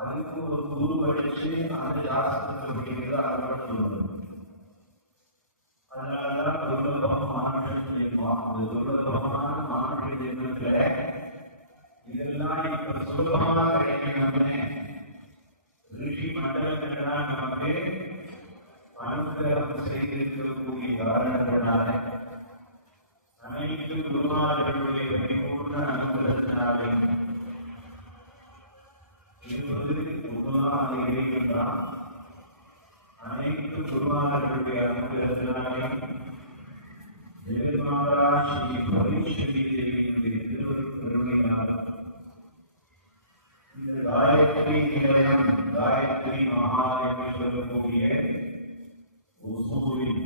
அதுக்கு ஒரு குரு படிச்சு அந்த ஜாஸ்தியில் அதனாலதான் துர்லபம் மாநாட்டம் செய்யலாம். அந்த துர்லபமான மாநாட்டு ஜென்மத்துல இதெல்லாம் இப்ப சுலபமாக கிடைக்கணும்னு ரிஷி மண்டலங்கள்லாம் நமக்கு அனுகிரகம் செய்திருக்கக்கூடிய காரணத்தினால அனைத்து குருமார்களுடைய பரிபூர்ண அனுகிரகத்தினாலே அனைத்து குருமார்களுடைய அனுகிரகத்தினாலே ஜெகன்மாதா ஸ்ரீ பரமேஸ்வரி தேவியினுடைய திருவருட்கருணையினால் இந்த காயத்ரி நிலையம் காயத்ரி மகாலயம் சொல்லக்கூடிய ஒசூரில்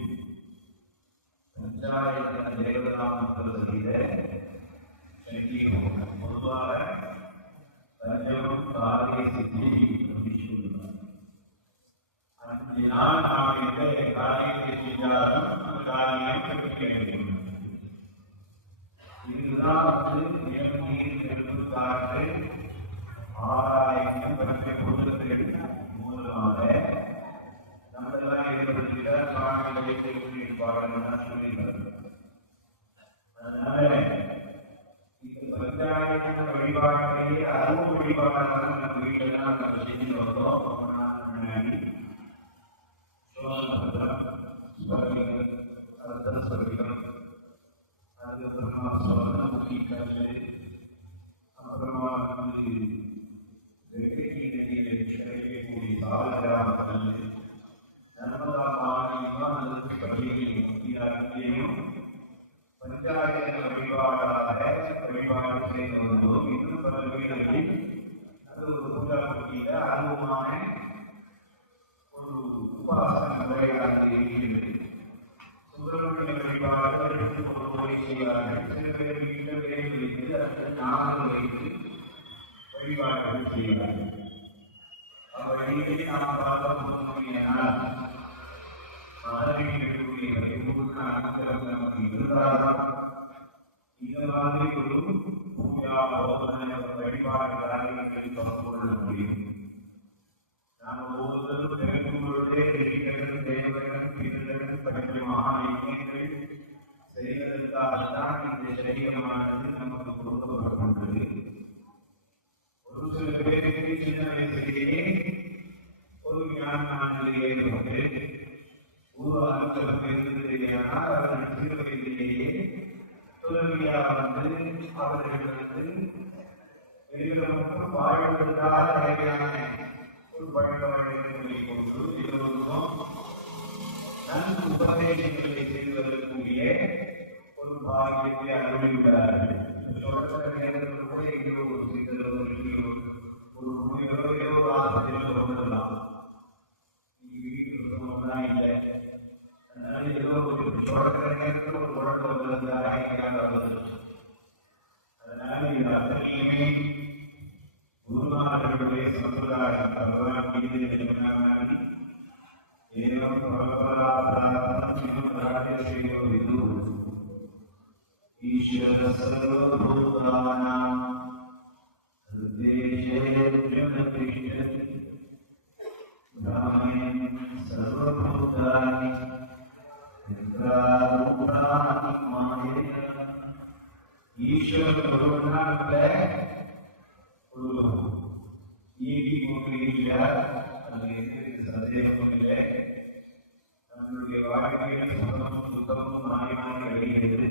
பஞ்சாயத்து தேவதாமத்தில் செய்த சக்தி பொதுவாக பஞ்சமும் காலை சித்தி அஞ்சு நாள் நாம் எந்த காரியத்தை செய்தாலும் அந்த காரியம் கிடைக்க வேண்டும். இதுதான் நீர் நெருப்பு காற்று ஆராயம் பற்றிய புத்தகத்தில் மூலமாக நம்மெல்லாம் ஏற்படுகிற சுவாமிகளை செய்திருப்பார்கள் சொல்லியிருக்கிறது. அதனால இந்த பஞ்சாயத்து வழிபாட்டிலேயே அதுவும் வழிபாடாக நம்ம வீட்டில் தான் நம்ம செஞ்சு வந்தோம். முன்னாடி அதுக்கப்புறமா சொர்ணமுகி கல்லு, அப்புறமா கிடைக்கக்கூடிய சாலகிராம கல்லு, நர்மதா மாநிலமா அதுக்கு பள்ளிகளையும் பஞ்சாயத்து வழிபாடாக வழிபாடு செய்து வரும்போது இன்னும் பல வீடுகளில் அது ஒரு பூஜா போட்டியில அனுபவமான ஒரு உபாசன முறையாக இருக்கிறது. சுப்பிரமணிய வழிபாடு எடுத்து ஒரு முறை செய்வார்கள். சில பேர் வீட்டில் வேலை வைத்து அல்லது நாமங்கள் வைத்து வழிபாடுகள் செய்வார்கள். அவ்வழியை நாம் பார்த்தோம்னால் மகாவீரர்களுடைய பரிபூர்ண அனுகிரகம் நமக்கு இருந்தால்தான் இந்த மாதிரி ஒரு பூஜா போதனை வழிபாடு காரியங்களை தொடர்பு முடியும். நாம் ஒவ்வொருவரும் தெரிந்து கொண்டே ரிஷிகள் தேவர்கள் பிறர்கள் பற்றிய மகாயங்கள் செய்வதற்காகத்தான் இந்த சரீரமானது நமக்கு கொடுக்கப்பட்டுள்ளது. ஒரு சில பேருக்கு சின்ன வயசிலேயே ஒரு ஞானமானது ஏற்பட்டு ஒரு அனுகிரகம் இருந்ததுனால் அவர்கள் சிறு வயதிலேயே துறவியாக வந்து அவர்களுக்கு வெளியிலும் வாழ்வதற்காக தேவையான ஒரு பழக்க வழக்கங்களை கொண்டு எல்லோருக்கும் நன்கு உபதேசங்களை செய்வதற்குரிய ஒரு பாகியத்தை அனுபவிக்கிறார்கள். தொடக்க நேரத்தில் கூட எங்கேயோ ஒரு சித்தரோ ஒரு முனிவரோ ஏதோ ஆசிரியர்களோ கொண்டுலாம் வீட்டில் சொன்னதான் இல்லை. அதனால ஏதோ ஒரு தொடக்க நேரத்தில் ஒரு குழந்தை வந்ததாக வருது. அதனால இது அத்தனையுமே குருமார்களுடைய சம்பிரதாயம் பகவான் கீதை மாதிரி एवं परपराप्राप्तिं विदु ईश्वर सर्वभूतानां हृदयेन्द्रियतिष्ठति ब्रह्मेण सर्वभूतानि निद्रारूपाणि मायया ईश्वर करुणाकले ஈகி கொண்டிருக்கிறார். அது சந்தேகமில்லை. நம்முடைய வாழ்க்கையில் சுத்தமும் சுத்தமும் மாறி மாறி வருகிறது.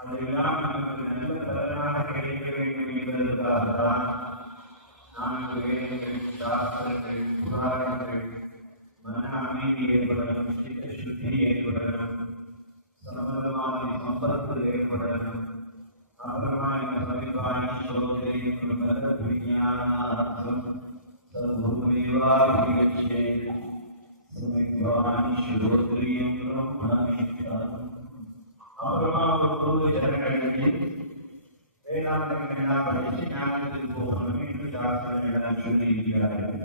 அதெல்லாம் நமக்கு நல்ல பலனாக கிடைக்க வேண்டும் என்பதற்காக தான் நான்கு வேதங்கள், சாஸ்திரங்கள், புராணங்கள், மன அமைதி ஏற்படணும், சித்த சுத்தி ஏற்படணும், சம்பந்தமான சம்பத்து ஏற்படணும். அப்புறமாய் சமிபாணி சோதனையும் மத விஞ்ஞானார்த்தம் சர்வமேவாபிகச்சே சமிபாணி சோதனையும் பிரம்மணிஷ்டாம். அப்புறமா ஒரு பொது ஜனங்களுக்கு வேதாந்தம் எல்லாம் படித்து ஞானத்துக்கு போகணும் என்று சாஸ்திரங்கள் எல்லாம் சொல்லியிருக்கிறார்கள்.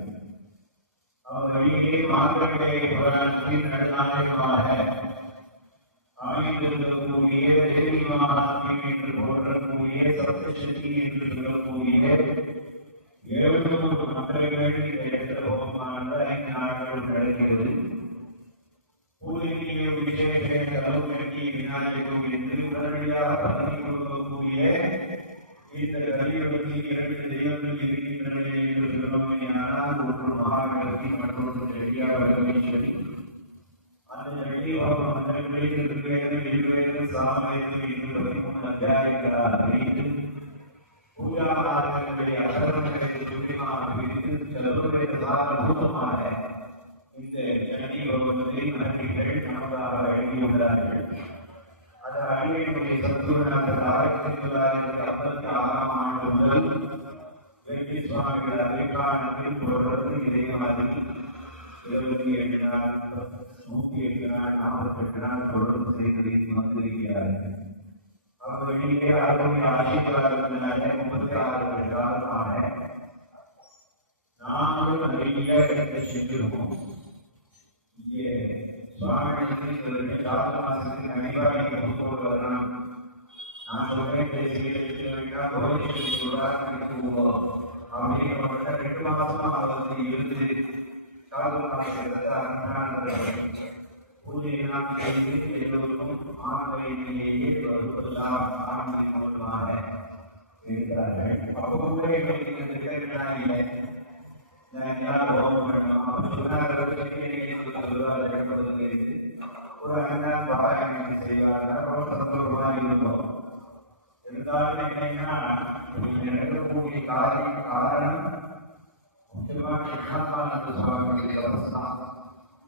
அவர் வழியே மார்க்கத்தை புராணத்தின் நடுநாயகமாக அமைந்திருக்கக்கூடிய தேவி மகாத்மியம் என்று போற்றக்கூடிய சப்தசக்தி என்று சொல்லக்கூடிய 700 மந்திரங்கள் இந்த இடத்துல ஹோமமானது 5 நாட்கள் நடக்கிறது. பூஜையும் விசேஷ அளவுக்கு விநாயகம் என்று உடனடியாக பதவி கொடுக்கக்கூடிய இந்த கலியுகத்தில் 2 தெய்வங்கள் இருக்கின்றன என்று சொல்லமையானால் ஒன்று மகாகணபதி, மற்றொன்று ஜெய்யாவீஸ்வரி. அந்த ஜெய்யாவ மந்திரங்களில் இருக்கிறது சாமவேதம் என்று 13 அத்தியாயங்களாக பிரித்து பூஜா ஆராதனைகளை அசரணங்களை சுத்தமாக பிரித்து செலவுடைய சாரபூதமாக இந்த சக்தி வகுப்பத்தை நன்றிகள் நமக்காக வழங்கியுள்ளார்கள். அந்த அடிமையுடைய சத்துருநாதர் 1956ஆம் ஆண்டு முதல் வெற்றி சுவாமிகள் அரைக்காலத்தில் தொடர்ந்து இதே மாதிரி 28 நாள், 108 நாள், 48 நாள் தொடர்ந்து செய்து வந்திருக்கிறார்கள். அவர் வெளியே அருமை ஆசீர்வாதத்தினாலே 36 வருட காலமாக நாங்களும் நிறைய இடத்தை சென்றிருக்கோம். இங்கே சுவாமிகளுக்கு சாத்த மாசத்துக்கு கண்டிப்பாக நீங்கள் புத்தகம் வரலாம். நான் சொல்றேன் சொல்லுவோம் அப்படின்னு 2 மாசமா அவர் இருந்து சாத்த மாசத்தை பூஜையெல்லாம் செய்து எல்லோருக்கும் ஆண்மையிலேயே வருவதெல்லாம் ஆரம்பிப்பதாக இருக்கிறார்கள். அப்போ கூட எங்களுக்கு இந்த இல்லை ஒரு 5 பாராயணம் செய்வார்கள். ரொம்ப சந்தோஷமாக இருந்தோம். இருந்தாலும் என்னன்னா நடக்கக்கூடிய காரணம் முக்கியமாக கிருஷ்ணானந்த சுவாமியுடைய அவஸ்தான்.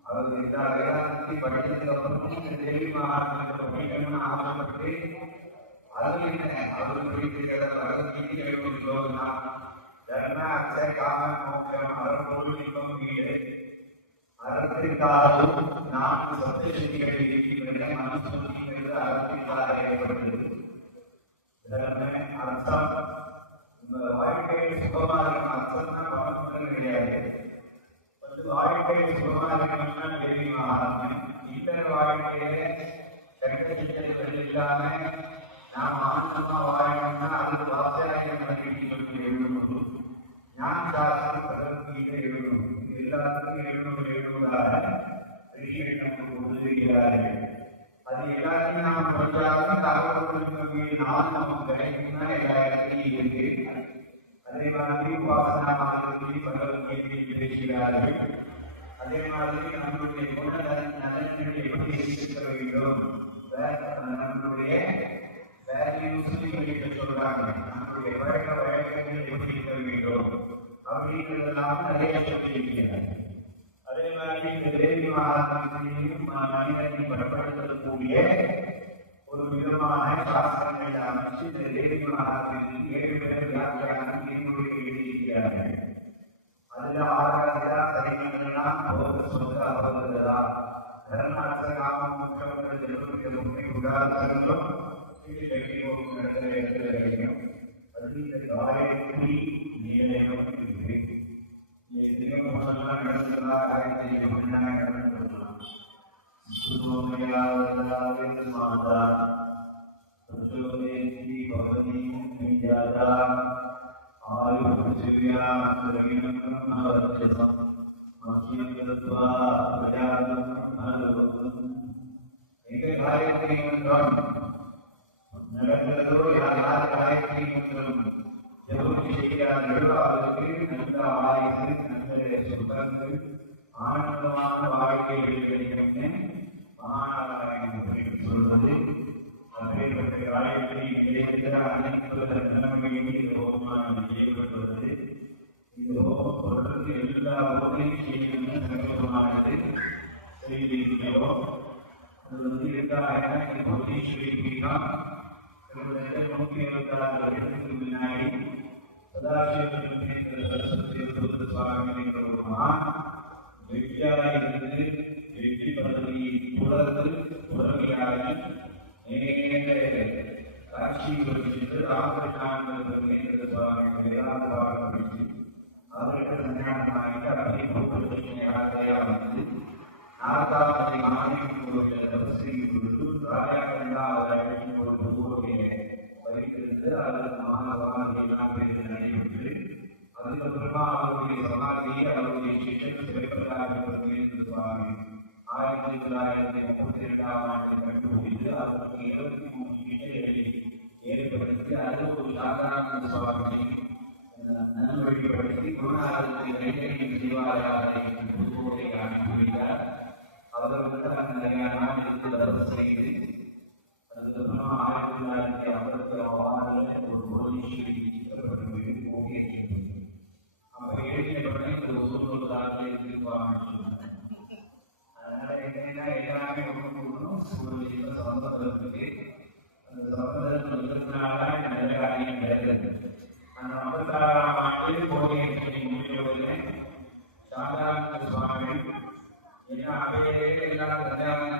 அவர் எல்லா வேதாந்தத்தையும் படித்ததுக்கு அப்புறமும் தேவி மகாத்மியத்தை படிக்கணும்னு ஆசைப்பட்டு அது என்ன அவர் படிக்கிற பகவத்கீதை எழுதுகிறோம்னா தர்ம அர்த்த காம மோட்சம் அறப்பொருளிக்கும் வீடு அறத்திற்காகவும் 4 சப்தசக்திகள் இருக்கின்றன. மனுஷங்கிறது அறத்திற்காக ஏற்பட்டது. தர்ம அர்த்தம் உங்க வாழ்க்கையில் சுகமாக இருக்கும். அர்த்தம்னா பணம் கிடையாது. வாழ்க்கையில் சுகமாக இருக்கணும்னா தேவி மகாத்மியம். இல்லற வாழ்க்கையிலே கெட்ட சிந்தனைகள் இல்லாம நாம் ஆனந்தமா வாழணும்னா அதுக்கு வாசலாயம் எழுதுவது ஞான சாஸ்திரம் பகவத்கீதை எழுதணும். எல்லாத்துக்கும் 700 நமக்கு உதவுகிறார்கள். அது எல்லாத்தையும் நாம் படித்தாலும் தகவல் நாள் நமக்கு கிடைக்கும்னா எல்லா இடத்துலையும் இருக்கு. அதே மாதிரி உபாசனா மாதத்தில் பகவத்கீதையை பேசுகிறார்கள். அதே மாதிரி நம்முடைய நலன்களை எப்படி இருக்க வேண்டும், நம்மளுடைய வேல்யூஸ் சொல்றாங்க, நம்முடைய பழக்க வழக்கங்கள் எப்படி இருக்க வேண்டும் அப்படிங்கிறதெல்லாம் நிறைய சொல்லியிருக்கிறார்கள். அதே மாதிரி இந்த தேவி மகாத்மியத்தையும் மனிதனை பலப்படுத்தக்கூடிய ஒரு விதமான சாஸ்திரங்களை அமைச்சு இந்த தேவி மகாத்மியத்தில் 7 பேர் வியாக்கியானம் எழுதியிருக்கிறார்கள். அதில் ஆராதா சரிமங்கலாம் போக சொந்த அவர்களா தர்மார்த்த காம முக்கியங்கள் எழுதுகிற முக்கிய உதாரணங்களும் கிடைக்கும். அது இந்த காயத்ரி நிலையம் இருக்கு. தினமெல்லாம் நடந்ததா காயத்ரி प्रचोदयन्ति भवति विद्याता आयुर्पृथिव्या द्रविणं ब्रह्मवर्चसं मह्यं दत्त्वा प्रजातं ब्रह्मलोकम् एक गायत्री मन्त्रं नगरदो याद गायत्री मन्त्रं जरूरी செய்யா நடுவாதற்கு நல்ல ஆயுசு நல்ல சுகங்கள் ஆனந்தமான வாழ்க்கையை கிடைக்கும்னு மகாநாராயணன் சொல்வது அப்பேற்பட்ட காயத்தை கிடைக்கிற அனைத்து நன்மைகளையும் இந்த ஹோமமானது செய்யப்பட்டுள்ளது. இந்த ஹோமம் தொடர்ந்து எல்லா ஹோமையும் செய்யணும்னு சங்கல்பமானது செய்திருக்கிறோம். அது எதுக்காக புவனேஸ்வரி பீடம் 126 வருடத்துக்கு முன்னாடி சதாசிவ சரஸ்வதி சுவாமி என்ற ஒரு மகான் வெற்றியாயிருந்து வெற்றி பதவியை தொடர்ந்து உறவியாகி நேர காட்சிகளுக்கு சென்று ராமகிருஷ்ணானந்த சுவாமி வேதாந்த பாடம் படித்து அவருக்கு சஞ்சாரமாகிட்டு அப்படியே பிரச்சனை யாத்திரையா வந்து நாரதாபதி மாநிலம் கோவில் தபஸ்ரீ கொடுத்து ராஜாக்கண்டா அவர் ஒரு பூர்வகையை வைத்திருந்து அதற்கு மகாசமாதி எல்லாம் பேசி நடைபெற்று அதுக்கப்புறமா அவருடைய சமாதியை அவருடைய சிஷ்யன் சிவப்பிரகாச சுவாமி 1932ஆம் ஆண்டு கண்டுபிடித்து அதற்கு 23 சிஷ்யர்களை ஏற்படுத்தி அது ஒரு சாதாரண சுவாமியை நல்வழிப்படுத்தி குருநாதருக்கு கைகரியின் சிவாலயத்தை புதுக்கோட்டை அனுப்பிவிட்டார். அவர் அந்த நிறைய நாட்டிற்கு தபஸ் செய்து அதுக்கப்புறமா 1956 ஒரு புவனேஸ்வரி போகி அப்ப எழுதியப்பட்ட இந்த ஒரு தாக்கலை திருப்பாங்க. அதனால என்னன்னா எல்லாமே ஒன்றும் ஒரு சம்பந்தம் இருக்கு. அந்த சம்பந்தம் இருக்கிறதுனால நிறைய காரியம் கிடையாது. அந்த 56ஆம் ஆண்டு போகேஸ்வரி முடிவுகளை சாந்தானந்த சுவாமி ஏன்னா அவையே எல்லாம் பிரச்சாரம்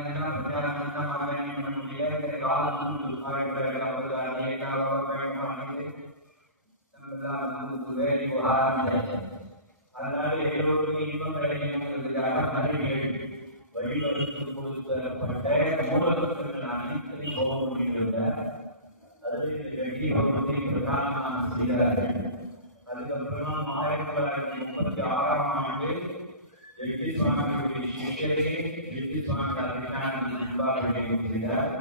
நம்முடைய காலத்துக்கு வேலை அதனால எல்லோருக்கும் இன்பம் கிடைக்கிறதுக்காக மறுபடியும் வழிவகுத்து கொடுக்கப்பட்ட மூலதனங்கள் அனைத்தையும் போக முடிகிறது. அதில் வெற்றி பகுதி பிரதானமாக செய்கிறார்கள். அதுக்கப்புறமா 1936ஆம் ஆண்டு வெற்றி சுவாமியுடைய சிஷ்யரே வெற்றி சுவாமி அதிகாரம் செய்தார்.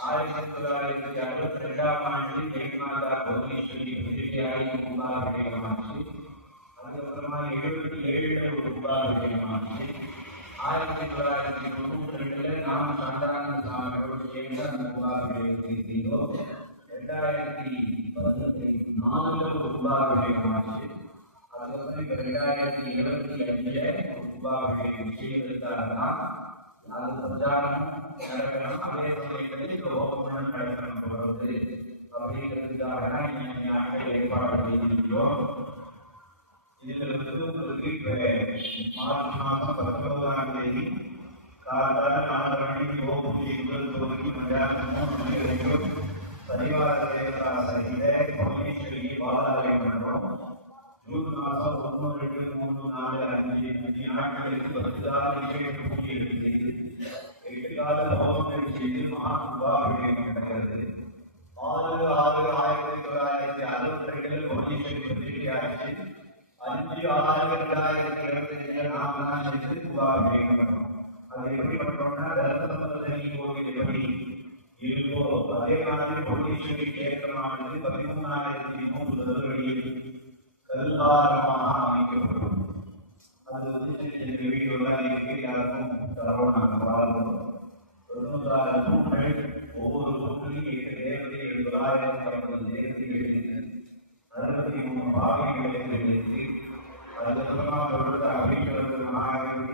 1962ஆம் ஆண்டு ஜெயமாதா புவனேஸ்வரி கும்பாபிஷேகமாச்சு. அதுக்கப்புறமா 77 ஒரு கும்பாபிஷேகமாச்சு. 1992 நாம் சாந்தானந்த சுவாமியோடு சேர்ந்து அந்த கும்பாபிஷேகத்தை செய்தோம். 2014 ஒரு கும்பாபிஷேகமாச்சு. அதுக்கப்புறம் 2025 கும்பாபிஷேகம் செய்வதற்காகத்தான் அது பிரச்சாரம் நடக்கணும். அதே சமயத்தில் ஹோமம் நடக்கணும் போகிறது அப்படிங்கிறதுக்காக நாங்கள் ஏற்பாடு செய்திருக்கிறோம். இதில் மார்ச் மாதம் 19ஆம் தேதி காலையில் 4 மணிக்கு ஹோமம் செய்வதற்கு மத்தியானம் 3 மணி வரைக்கும் சனிவார தேவதா சகித புவனேஸ்வரியை பாலாலயம் பண்ணுறோம். ஜூன் மாதம் 1, 2, 3, 4, 5 நாட்களுக்கு 10 விசேஷ பூஜைகள் செய்து 8 கால ஹோமங்கள் செய்து மகா கும்பாபிஷேகம் நடக்கிறது. 6/6/1962 புவனேஸ்வரி பிரதிஷ்டையாச்சு. 5/6/2025 நாம் தான் சென்று கும்பாபிஷேகம் பண்ணோம். அது எப்படி பண்றோம்னா தர்மசம்பந்தனி கோவில் எப்படி இருக்கோ அதே மாதிரி புவனேஸ்வரி கேத்திரமானது 13,300 சதுரடியில் கல்காரமாக அமைக்கப்படும். அது வீடியோலாம் இருக்கு. யாருக்கும் தரவோம் வாழ்வோம். 96 தூண்கள் ஒவ்வொரு தூண்களில் 8 தேவதைகள் 950 தேவதைகள் இருக்கு. 63 பாகைகள் இருக்கு. அதுக்கப்புறமா அபிஷேகத்தில் மகாகவி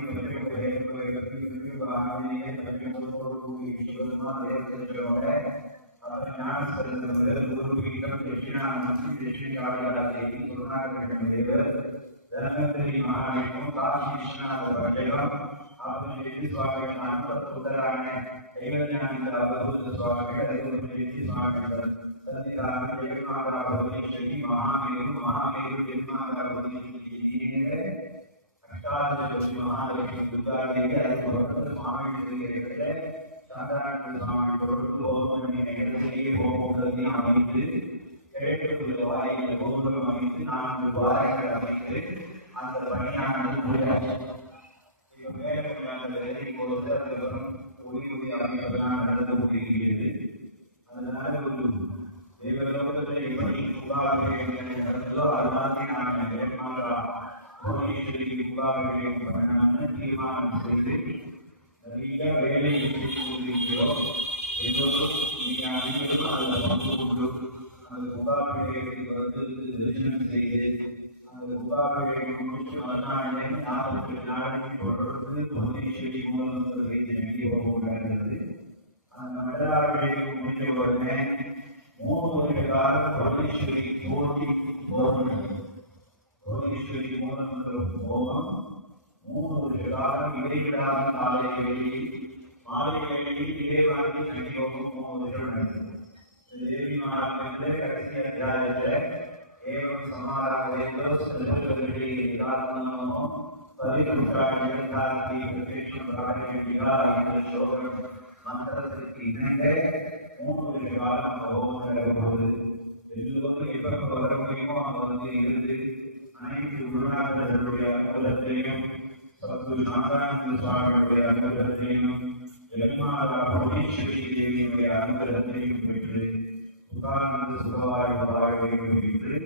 ஞானஸ்வரத்தில் குரு பீடம் தட்சிணாமூர்த்தி தட்சிணாவதி குருநாகரிகம் தேவர் தர்மத்திரி மகாவிஷ்ணு காசி விஸ்வநாத பட்டேலம் அப்படி சுவாமிகள் 40 புத்தரான கைவல்யானந்த அபூத சுவாமிகள் 50 சுவாமிகள் சந்திராம ஜெயமாதா புவனேஸ்வரி மகாமேரு ஜெயமாதா புவனேஸ்வரி அஷ்டாதசி மகாலட்சுமி துர்காதேவி அதுக்கு சுவாமிகள் சாதாரண சுவாமி பொருட்கள் 1 மணி நேரத்திலேயே அமைத்து 2 வாயில் கோபுரம் அமைத்து 4 வாரைகள் அமைத்து அந்த பணியானது முடியாது. இப்போ மேலே அந்த வேலை போது அதுக்கப்புறம் ஒளி அமைப்பதெல்லாம் நடந்து கொண்டிருக்கிறது. அதனால ஒரு தேவலோகத்தில் எப்படி உபாபிஷேகம் நடந்ததோ அது மாதிரி நான் வேட்பாளரா கோடீஸ்வரிக்கு உபாபிஷேகம் பண்ணணும்னு தீர்மானம் செய்து நிறைய வேலையை செய்கிறோம். எல்லோரும் நீங்கள் அனைவரும் அதில் பங்கு கொண்டு அந்த உபாபிஷேகத்தை தரிசனம் செய்து அந்த உபாபிஷேகம் முடிச்சு மறுநாளே 40 நாளைக்கு தொடர்ந்து கோடீஸ்வரி மூலம் வேண்டிய போகிறது. அந்த மண்டலாபிஷேகம் முடிஞ்ச உடனே 3 வருஷக்காக கோடீஸ்வரி போட்டி போகணும். கோடீஸ்வரி மூலம் போகம் 3 வருஷக்காக இடைவிடாத காலை வேளையில் மாலை வேளையில் இதேவாக்கி சங்கயோகம் 3 வருஷம் நடந்தது. தேவி மகாத்மியத்தில் கடைசி அத்தியாயத்தில் ஏவம் சமாராதேவோ சதுர்வேதி இதாத்மனோ பரிபுஷ்டாணி தாக்கி பிரத்யக்ஷம் ராஜ்யவிகா என்ற ஸ்லோகம் மந்திரத்திற்கு இணங்க 3 வருஷ காலம் ஹோமம் நடக்கும்போது எல்லோரும் எப்ப வர முடியுமோ அங்க இருந்து அனைத்து குருநாதர்களுடைய அனுகூலத்தையும் சத்குரு சாந்தானந்த சுவாமியுடைய அனுகூலத்தையும் ஜெகன்மாதா புவனேஸ்வரி தேவியுடைய அனுகூலத்தையும் பெற்று சுகானந்த சுகவாய் வாழ்வை பெற்று